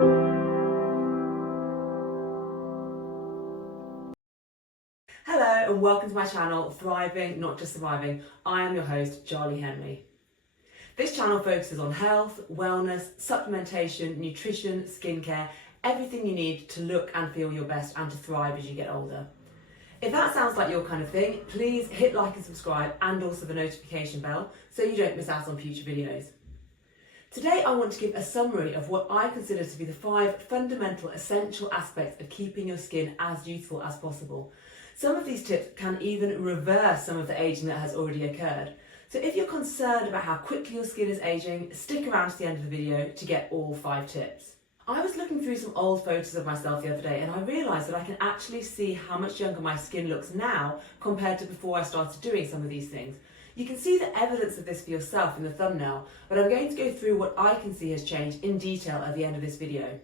Hello and welcome to my channel, Thriving, Not Just Surviving. I am your host, Charlie Henry. This channel focuses on health, wellness, supplementation, nutrition, skincare, everything you need to look and feel your best and to thrive as you get older. If that sounds like your kind of thing, please hit like and subscribe and also the notification bell so you don't miss out on future videos. Today I want to give a summary of what I consider to be the 5 fundamental essential aspects of keeping your skin as youthful as possible. Some of these tips can even reverse some of the aging that has already occurred. So if you're concerned about how quickly your skin is aging, stick around to the end of the video to get all 5 tips. I was looking through some old photos of myself the other day and I realised that I can actually see how much younger my skin looks now compared to before I started doing some of these things. You can see the evidence of this for yourself in the thumbnail, but I'm going to go through what I can see has changed in detail at the end of this video.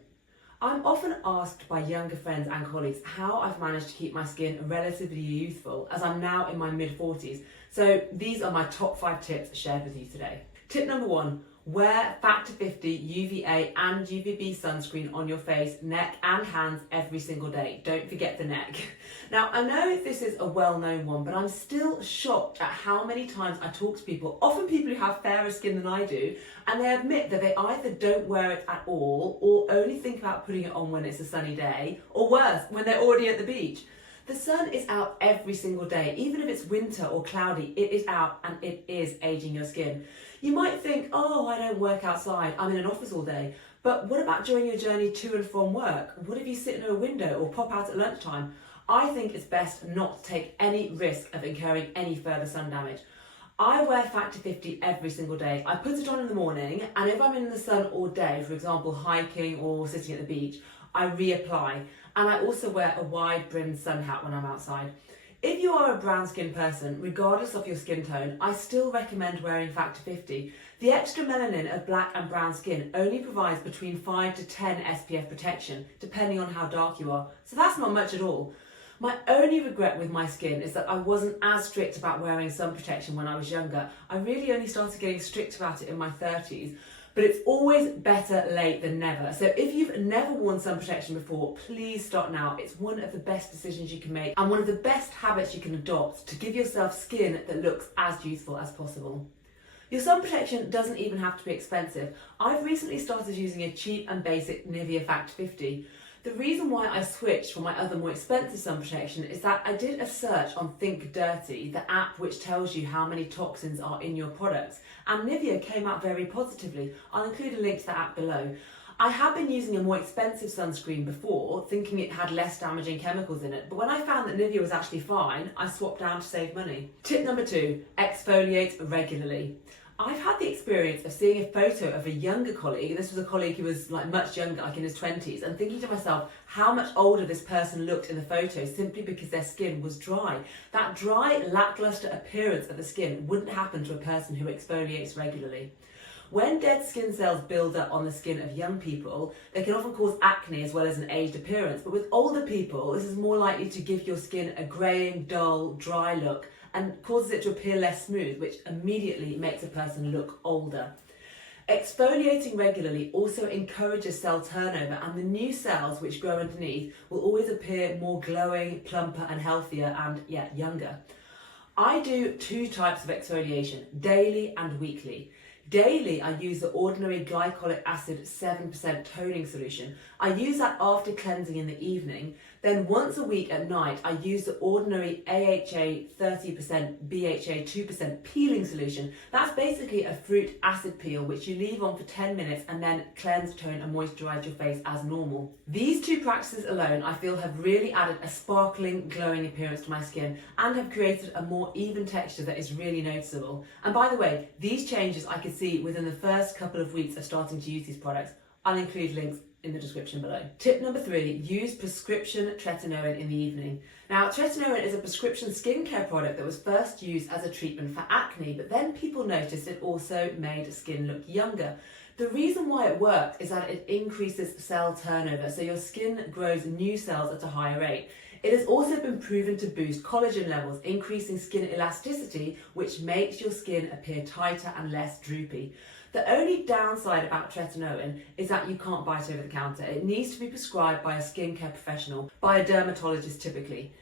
I'm often asked by younger friends and colleagues how I've managed to keep my skin relatively youthful as I'm now in my mid-40s, so these are my top 5 tips shared with you today. Tip number 1. Wear Factor 50 UVA and UVB sunscreen on your face, neck and hands every single day. Don't forget the neck. Now, I know this is a well-known one, but I'm still shocked at how many times I talk to people, often people who have fairer skin than I do, and they admit that they either don't wear it at all or only think about putting it on when it's a sunny day, or worse, when they're already at the beach. The sun is out every single day. Even if it's winter or cloudy, it is out and it is aging your skin. You might think, oh, I don't work outside, I'm in an office all day. But what about during your journey to and from work? What if you sit in a window or pop out at lunchtime? I think it's best not to take any risk of incurring any further sun damage. I wear Factor 50 every single day. I put it on in the morning, and if I'm in the sun all day, for example, hiking or sitting at the beach, I reapply. And I also wear a wide-brimmed sun hat when I'm outside. If you are a brown skin person, regardless of your skin tone, I still recommend wearing Factor 50. The extra melanin of black and brown skin only provides between 5 to 10 SPF protection, depending on how dark you are. So that's not much at all. My only regret with my skin is that I wasn't as strict about wearing sun protection when I was younger. I really only started getting strict about it in my 30s. But it's always better late than never. So if you've never worn sun protection before, please start now. It's one of the best decisions you can make and one of the best habits you can adopt to give yourself skin that looks as youthful as possible. Your sun protection doesn't even have to be expensive. I've recently started using a cheap and basic Nivea Factor 50. The reason why I switched from my other more expensive sun protection is that I did a search on Think Dirty, the app which tells you how many toxins are in your products, and Nivea came out very positively. I'll include a link to the app below. I had been using a more expensive sunscreen before, thinking it had less damaging chemicals in it, but when I found that Nivea was actually fine, I swapped down to save money. Tip number 2, exfoliate regularly. I've had the experience of seeing a photo of a younger colleague, and this was a colleague who was much younger, like in his 20s, and thinking to myself how much older this person looked in the photo simply because their skin was dry. That dry, lackluster appearance of the skin wouldn't happen to a person who exfoliates regularly. When dead skin cells build up on the skin of young people, they can often cause acne as well as an aged appearance, but with older people, this is more likely to give your skin a greying, dull, dry look and causes it to appear less smooth, which immediately makes a person look older. Exfoliating regularly also encourages cell turnover, and the new cells which grow underneath will always appear more glowing, plumper and healthier and, younger. I do 2 types of exfoliation, daily and weekly. Daily, I use the ordinary glycolic acid 7% toning solution. I use that after cleansing in the evening. Then once a week at night, I use the ordinary AHA 30%, BHA 2% peeling solution. That's basically a fruit acid peel, which you leave on for 10 minutes and then cleanse, tone and moisturize your face as normal. These 2 practices alone, I feel, have really added a sparkling, glowing appearance to my skin and have created a more even texture that is really noticeable. And by the way, these changes I could see within the first couple of weeks of starting to use these products. I'll include links in the description below. Tip number 3, use prescription tretinoin in the evening. Now, tretinoin is a prescription skincare product that was first used as a treatment for acne, but then people noticed it also made skin look younger. The reason why it works is that it increases cell turnover, so your skin grows new cells at a higher rate. It has also been proven to boost collagen levels, increasing skin elasticity, which makes your skin appear tighter and less droopy. The only downside about tretinoin is that you can't buy it over the counter. It needs to be prescribed by a skincare professional, by a dermatologist typically.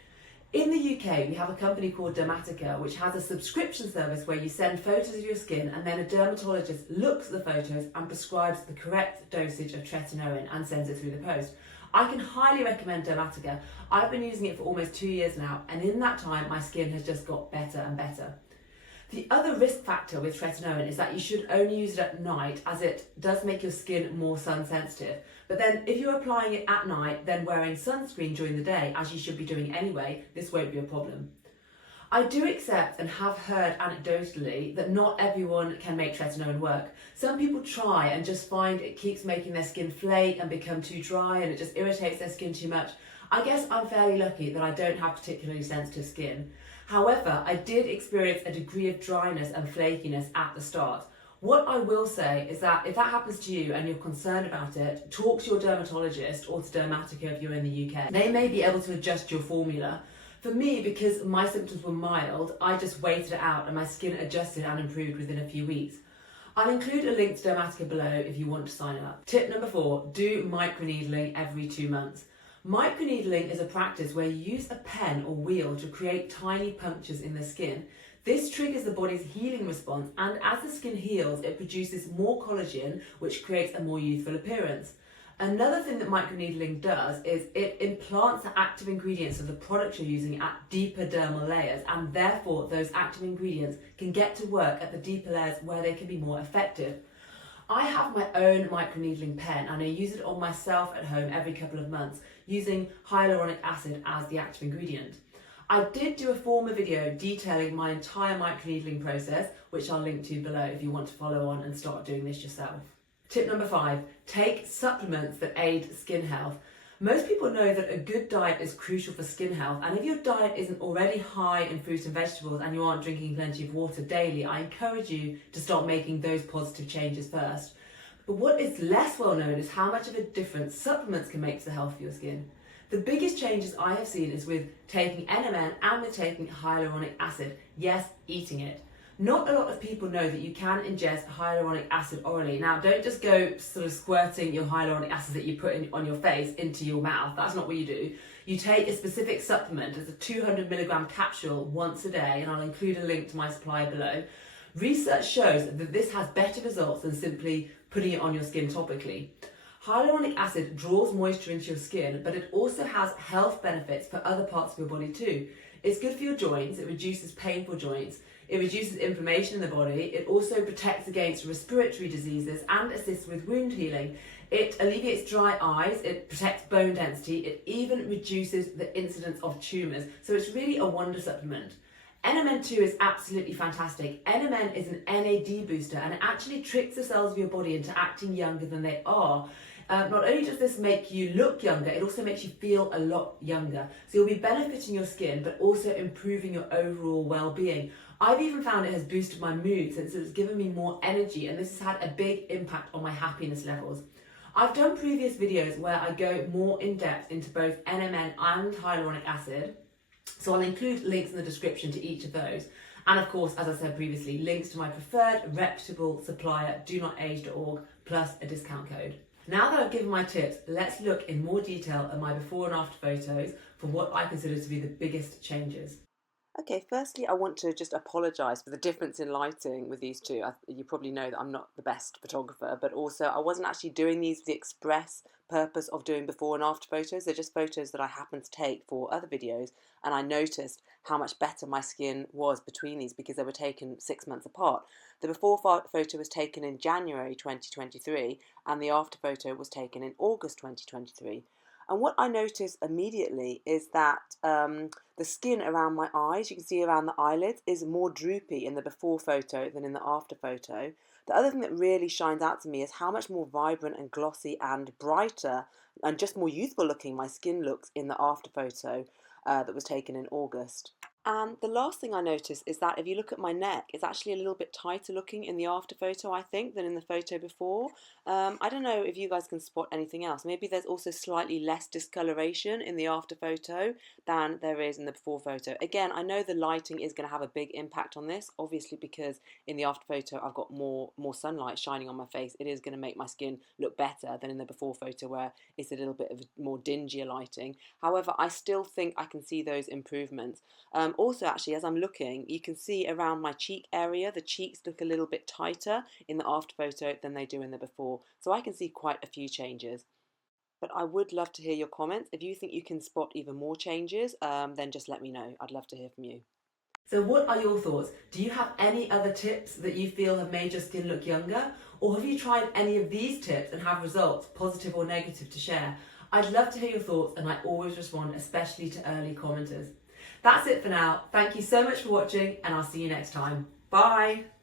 In the UK, we have a company called Dermatica, which has a subscription service where you send photos of your skin and then a dermatologist looks at the photos and prescribes the correct dosage of tretinoin and sends it through the post. I can highly recommend Dermatica. I've been using it for almost 2 years now, and in that time, my skin has just got better and better. The other risk factor with tretinoin is that you should only use it at night, as it does make your skin more sun sensitive. But then if you're applying it at night, then wearing sunscreen during the day, as you should be doing anyway, this won't be a problem. I do accept and have heard anecdotally that not everyone can make tretinoin work. Some people try and just find it keeps making their skin flake and become too dry, and it just irritates their skin too much. I guess I'm fairly lucky that I don't have particularly sensitive skin. However, I did experience a degree of dryness and flakiness at the start. What I will say is that if that happens to you and you're concerned about it, talk to your dermatologist or to Dermatica if you're in the UK. They may be able to adjust your formula. For me, because my symptoms were mild, I just waited it out and my skin adjusted and improved within a few weeks. I'll include a link to Dermatica below if you want to sign up. Tip number 4, do microneedling every 2 months. Microneedling is a practice where you use a pen or wheel to create tiny punctures in the skin. This triggers the body's healing response, and as the skin heals, it produces more collagen, which creates a more youthful appearance. Another thing that microneedling does is it implants the active ingredients of the product you're using at deeper dermal layers, and therefore those active ingredients can get to work at the deeper layers where they can be more effective. I have my own microneedling pen and I use it on myself at home every couple of months using hyaluronic acid as the active ingredient. I did do a former video detailing my entire microneedling process, which I'll link to below if you want to follow on and start doing this yourself. Tip number 5, take supplements that aid skin health. Most people know that a good diet is crucial for skin health, and if your diet isn't already high in fruits and vegetables and you aren't drinking plenty of water daily, I encourage you to start making those positive changes first. But what is less well known is how much of a difference supplements can make to the health of your skin. The biggest changes I have seen is with taking NMN and with taking hyaluronic acid. Yes, eating it. Not a lot of people know that you can ingest hyaluronic acid orally. Now, don't just go sort of squirting your hyaluronic acid that you put on your face into your mouth. That's not what you do. You take a specific supplement. It's a 200 milligram capsule once a day, and I'll include a link to my supply below. Research shows that this has better results than simply putting it on your skin topically. Hyaluronic acid draws moisture into your skin, but it also has health benefits for other parts of your body too. It's good for your joints. It reduces painful joints. It reduces inflammation in the body. It also protects against respiratory diseases and assists with wound healing. It alleviates dry eyes. It protects bone density. It even reduces the incidence of tumours. So it's really a wonder supplement. NMN2 is absolutely fantastic. NMN is an NAD booster, and it actually tricks the cells of your body into acting younger than they are. Not only does this make you look younger, it also makes you feel a lot younger. So you'll be benefiting your skin, but also improving your overall well-being. I've even found it has boosted my mood since it's given me more energy, and this has had a big impact on my happiness levels. I've done previous videos where I go more in depth into both NMN and hyaluronic acid, so I'll include links in the description to each of those. And of course, as I said previously, links to my preferred reputable supplier, donotage.org, plus a discount code. Now that I've given my tips, let's look in more detail at my before and after photos for what I consider to be the biggest changes. Okay, firstly, I want to just apologise for the difference in lighting with these two. You probably know that I'm not the best photographer, but also I wasn't actually doing these for the express purpose of doing before and after photos. They're just photos that I happened to take for other videos, and I noticed how much better my skin was between these because they were taken 6 months apart. The before photo was taken in January 2023, and the after photo was taken in August 2023. And what I noticed immediately is that the skin around my eyes, you can see around the eyelids, is more droopy in the before photo than in the after photo. The other thing that really shines out to me is how much more vibrant and glossy and brighter and just more youthful looking my skin looks in the after photo that was taken in August. And the last thing I noticed is that if you look at my neck, it's actually a little bit tighter looking in the after photo, I think, than in the photo before. I don't know if you guys can spot anything else. Maybe there's also slightly less discoloration in the after photo than there is in the before photo. Again, I know the lighting is going to have a big impact on this, obviously because in the after photo I've got more sunlight shining on my face. It is going to make my skin look better than in the before photo where it's a little bit of more dingier lighting. However, I still think I can see those improvements. Also, actually, as I'm looking, you can see around my cheek area, the cheeks look a little bit tighter in the after photo than they do in the before. So I can see quite a few changes. But I would love to hear your comments. If you think you can spot even more changes, then just let me know. I'd love to hear from you. So what are your thoughts? Do you have any other tips that you feel have made your skin look younger? Or have you tried any of these tips and have results, positive or negative, to share? I'd love to hear your thoughts, and I always respond, especially to early commenters. That's it for now. Thank you so much for watching, and I'll see you next time. Bye!